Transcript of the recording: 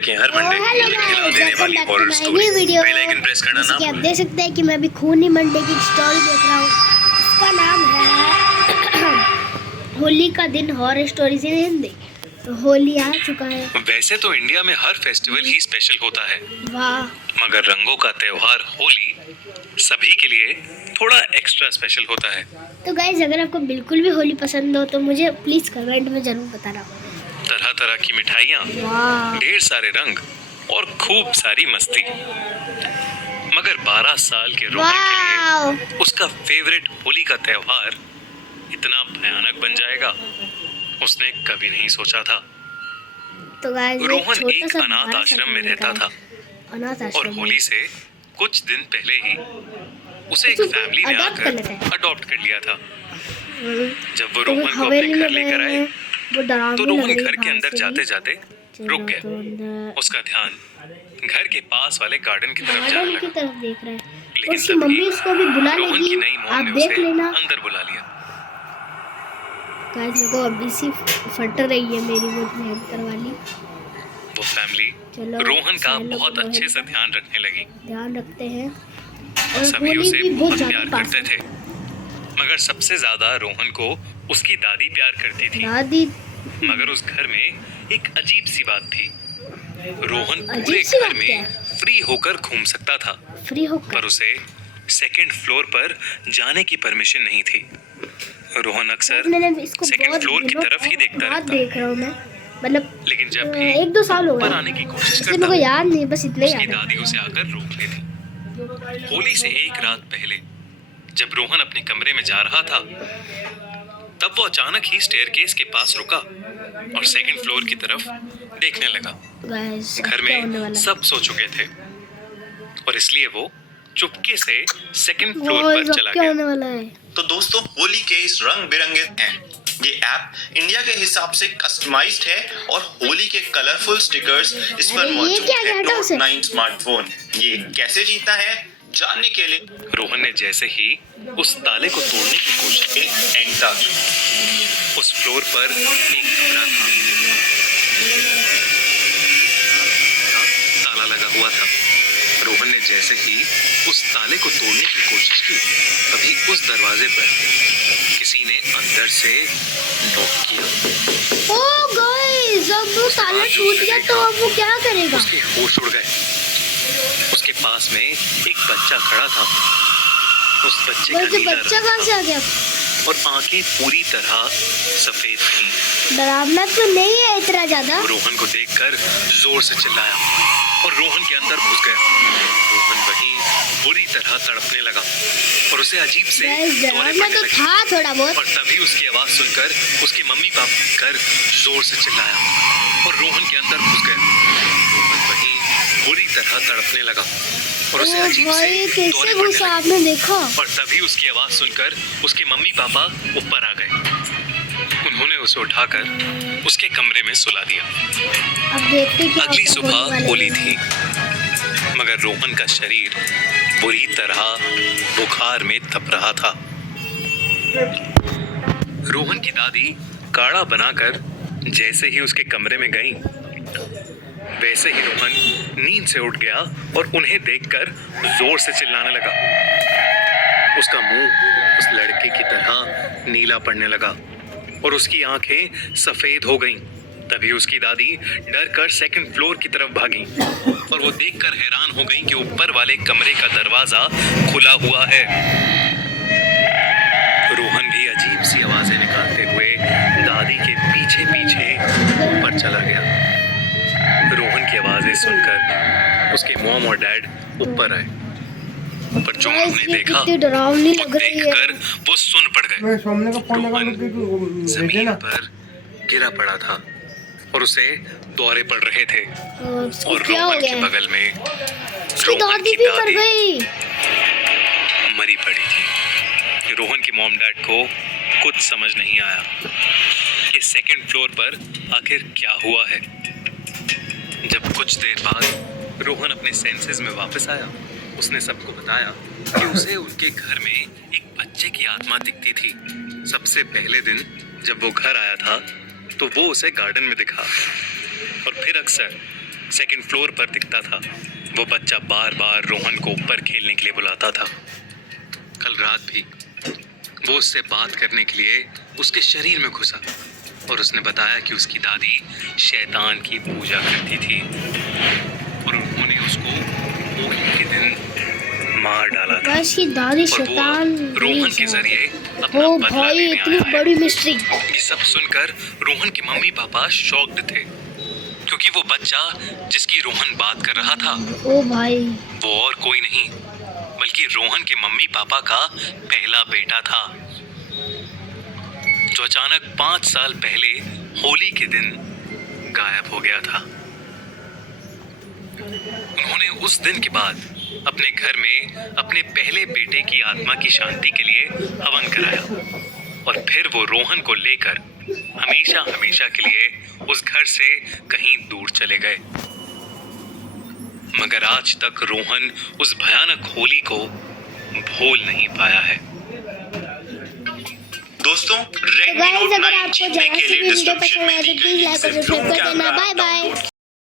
कि हर मंडे खिला देने वाली horror story bell icon press करना ना आप देख सकते हैं कि मैं अभी खूनी मंडे की स्टोरी देख रहा हूँ। इसका नाम है होली का दिन हॉरर स्टोरीज इन हिंदी। तो होली आ चुका है। वैसे तो इंडिया में हर फेस्टिवल ही स्पेशल होता है, वाह, मगर रंगों का त्योहार होली सभी के लिए थोड़ा एक्स्ट्रा स्पेशल होता है। तो गाइस, अगर आपको बिल्कुल भी होली पसंद हो तो मुझे प्लीज कमेंट में जरूर बताना। तरह तरह की मिठाइयाँ, ढेर सारे रंग और खूब सारी मस्ती। मगर 12 साल के रोहन के लिए उसका फेवरेट होली का त्योहार इतना भयानक बन जाएगा उसने कभी नहीं सोचा था। तो गाइस, रोहन एक अनाथ आश्रम में रहता था और होली से कुछ दिन पहले ही उसे एक फैमिली ने आकर अडॉप्ट कर लिया था। जब वो रोहन को अपने घर लेकर आए तो रोहन घर के अंदर जाते जाते रुक गया। उसका ध्यान घर के पास वाले गार्डन की तरफ जाने लगा। देख रहा है। लेकिन उसकी मम्मी उसको भी बुला रोहन की लेगी, नई आप मॉम ने देख उसे लेना। अंदर बुला लिया। गाइस, मेरे को अभी सी फट रही है मेरी वो भयंकर वाली। वो फैमिली रोहन का बहुत अच्छे से ध्यान रखने लगी। ध्यान रखते हैं और सभी उसे बहुत प्यार करते थे, मगर सबसे ज्यादा रोहन को उसकी दादी प्यार करती थी। दादी, मगर उस घर में एक अजीब सी बात थी। रोहन पूरे घर में फ्री होकर घूम सकता था, फ्री होकर, पर उसे सेकंड फ्लोर पर जाने की परमिशन नहीं थी। रोहन अक्सर सेकंड फ्लोर की तरफ ही देखता रहता। देख रहा हूँ मैं, मतलब लेकिन जब भी 1-2 साल हो ऊपर गए आने की कोशिश मेरे को याद नहीं, बस इतना ही उसकी याद है। दादी उसे आकर रोक लेती। होली से एक रात पहले जब रोहन अपने कमरे में जा रहा था तब वो अचानक ही स्टेयरकेस के पास रुका और सेकंड फ्लोर की तरफ देखने लगा। घर में सब सो चुके थे और इसलिए वो चुपके से सेकंड फ्लोर पर चला गया। तो दोस्तों, होली के इस रंग बिरंगे हैं। ये ऐप इंडिया के हिसाब से कस्टमाइज्ड है और होली के कलरफुल स्टिकर्स इस पर मौजूद है। नोट 9 स्मार्टफोन ये कैसे जीता है जानने के लिए रोहन ने जैसे ही उस ताले को तोड़ने की कोशिश की, एंड तक उस फ्लोर पर एक कमरा था। ताला लगा हुआ था। रोहन ने जैसे ही उस ताले को तोड़ने की कोशिश की, तभी उस दरवाजे पर किसी ने अंदर से नॉक किया। ओह गाइस, जब वो ताला टूट गया तो अब वो क्या करेगा? उसके होश उड़ गए। उसके पास में एक बच्चा खड़ा था। उस बच्चे का नीला बच्चा रंग कहाँ से आ गया? और आंखें पूरी तरह सफेद थीं। डरावना तो नहीं है इतना ज्यादा। रोहन को देखकर जोर से चिल्लाया और रोहन के अंदर घुस गया। रोहन वहीं बुरी तरह तड़पने लगा और उसे अजीब से दौरे पड़ने तो लगे। था थोड़ा बहुत। और तभी उसकी आवाज सुनकर उसके मम्मी पापा कर जोर से चिल्लाया और रोहन के अंदर घुस गया। रोहन वहीं बुरी तरह तड़पने लगा और उसे अजीब से दौरे पड़ने लगे। आपने देखा? और तभी उसकी आवाज सुनकर उसके मम्मी पापा ऊपर आ गए। उन्होंने उसे उठाकर उसके कमरे में सुला दिया। अब देखते क्या अगली होता सुबह होली थी, मगर रोहन का शरीर बुरी तरह बुखार में तप रहा था। रोहन की दादी काढ़ा बनाकर जैसे ही उसके कमरे में गई, वैसे ही रोहन नींद से उठ गया और उन्हें देखकर जोर से चिल्लाने लगा। उसका मुंह उस लड़के की तरह नीला पड़ने लगा और उसकी आंखें सफेद हो गईं। तभी उसकी दादी डर कर सेकंड फ्लोर की तरफ भागी और वो देखकर हैरान हो गई कि ऊपर वाले कमरे का दरवाजा खुला हुआ है। रोहन भी अजीब सी आवाजें निकालते हुए दादी के पीछे पीछे ऊपर चला गया। रोहन की आवाजें सुनकर उसके मॉम और डैड ऊपर आए, पर जो उन्होंने देखा वो देखकर वो सुन पड़ गए। रोहन जमीन पर गिरा पड़ा था और उसे दौरे पड़ रहे थे और रोहन के बगल में रोहन की दादी मरी पड़ी थी। रोहन के मॉम डैड को कुछ समझ नहीं आया कि सेकंड फ्लोर पर आखिर क्या हुआ है। जब कुछ देर बाद रोहन अपने सेंसेस में वापस आया, उसने सबको बताया कि उसे उनके घर में एक बच्चे की आत्मा दिखती थी। सबसे पहले दिन जब वो घर आया था तो वो उसे गार्डन में दिखा और फिर अक्सर सेकंड फ्लोर पर दिखता था। वो बच्चा बार बार रोहन को ऊपर खेलने के लिए बुलाता था। कल रात भी वो उससे बात करने के लिए उसके शरीर में घुसा और उसने बताया कि उसकी दादी शैतान की पूजा करती थी और उन्होंने उसको होली के दिन मार डाला था। बस की दादी और वो शैतान रोहन के जरिए अपना ओ बदला भाई लेने इतनी आया है। बड़ी मिस्ट्री। ये सब सुनकर रोहन के मम्मी पापा शॉक्ड थे, क्योंकि वो बच्चा जिसकी रोहन बात कर रहा था ओ भाई वो और कोई नहीं बल्कि रोहन के मम्मी पापा का पहला बेटा था, जो अचानक 5 साल पहले होली के दिन गायब हो गया था। उन्होंने उस दिन के बाद अपने घर में अपने पहले बेटे की आत्मा की शांति के लिए हवन कराया और फिर वो रोहन को लेकर हमेशा हमेशा के लिए उस घर से कहीं दूर चले गए। मगर आज तक रोहन उस भयानक होली को भूल नहीं पाया है। दोस्तों तो रेडमी गाइस नोट अगर 9 आपको जीतने जरा के सी लिए वीडियो डिस्क्रिप्शन पसंद में आए दी तो गई प्लीज लाइक और लिंक से सब्सक्राइब प्रूव कर देना। Camera bye bye. डाउनलोड